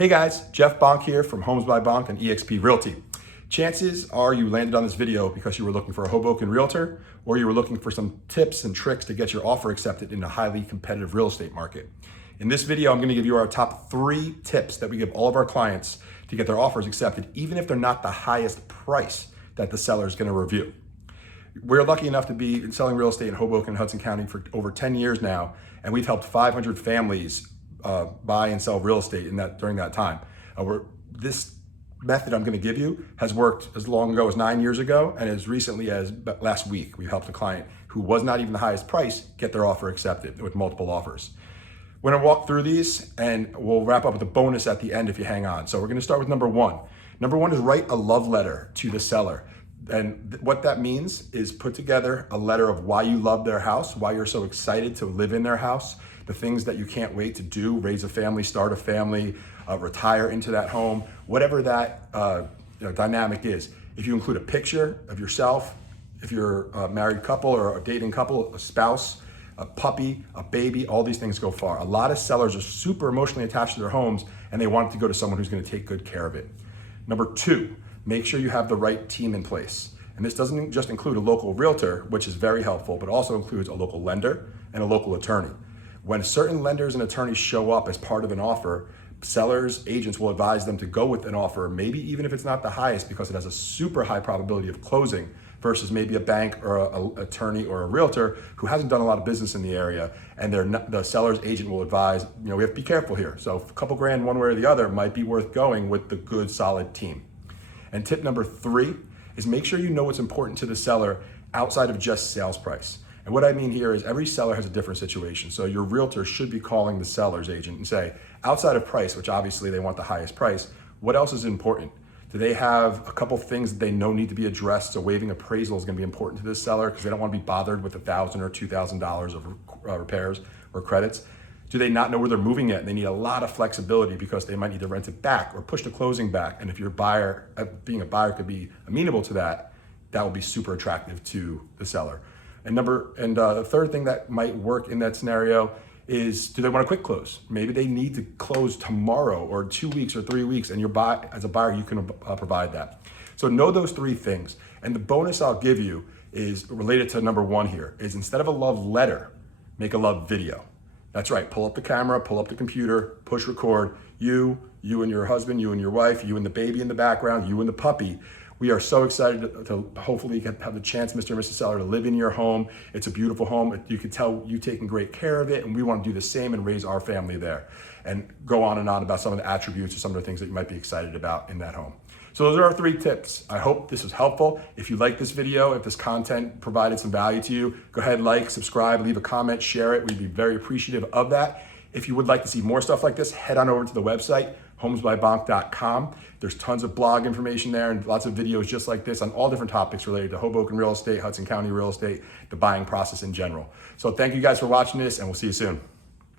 Hey guys, Jeff Bonk here from Homes by Bonk and eXp Realty. Chances are you landed on this video because you were looking for a Hoboken Realtor or you were looking for some tips and tricks to get your offer accepted in a highly competitive real estate market. In this video, I'm going to give you our top 3 tips that we give all of our clients to get their offers accepted, even if they're not the highest price that the seller is going to review. We're lucky enough to be selling real estate in Hoboken and Hudson County for over 10 years now, and we've helped 500 families buy and sell real estate during that time. This method I'm going to give you has worked as long ago as 9 years ago, and as recently as last week, we helped a client who was not even the highest price get their offer accepted with multiple offers. We're going to walk through these, and we'll wrap up with a bonus at the end if you hang on. So we're going to start with number 1. Number 1 is write a love letter to the seller. And what that means is put together a letter of why you love their house, why you're so excited to live in their house, the things that you can't wait to do, raise a family, start a family, retire into that home, whatever that dynamic is. If you include a picture of yourself, if you're a married couple or a dating couple, a spouse, a puppy, a baby, all these things go far. A lot of sellers are super emotionally attached to their homes and they want it to go to someone who's going to take good care of it. Number 2, make sure you have the right team in place. And this doesn't just include a local realtor, which is very helpful, but also includes a local lender and a local attorney. When certain lenders and attorneys show up as part of an offer, sellers, agents will advise them to go with an offer, maybe even if it's not the highest, because it has a super high probability of closing versus maybe a bank or an attorney or a realtor who hasn't done a lot of business in the area, and the seller's agent will advise, we have to be careful here. So a couple grand one way or the other might be worth going with the good, solid team. And tip number 3 is make sure you know what's important to the seller outside of just sales price. And what I mean here is every seller has a different situation. So your realtor should be calling the seller's agent and say, outside of price, which obviously they want the highest price, what else is important? Do they have a couple things that they know need to be addressed? So waiving appraisal is going to be important to this seller because they don't want to be bothered with $1,000 or $2,000 of repairs or credits. Do they not know where they're moving yet? They need a lot of flexibility because they might need to rent it back or push the closing back. And if your buyer, being a buyer, could be amenable to that, that will be super attractive to the seller. And the third thing that might work in that scenario is, do they want a quick close? Maybe they need to close tomorrow or 2 weeks or 3 weeks, and as a buyer, you can provide that. So know those 3 things. And the bonus I'll give you is related to number 1 here, is instead of a love letter, make a love video. That's right, pull up the camera, pull up the computer, push record, you and your husband, you and your wife, you and the baby in the background, you and the puppy. We are so excited to hopefully have the chance, Mr. and Mrs. Seller, to live in your home. It's a beautiful home. You can tell you taking great care of it, and we want to do the same and raise our family there. And go on and on about some of the attributes or some of the things that you might be excited about in that home. So those are our 3 tips. I hope this was helpful. If you like this video, if this content provided some value to you, go ahead, like, subscribe, leave a comment, share it. We'd be very appreciative of that. If you would like to see more stuff like this, head on over to the website, homesbybonk.com. There's tons of blog information there and lots of videos just like this on all different topics related to Hoboken real estate, Hudson County real estate, the buying process in general. So thank you guys for watching this, and we'll see you soon.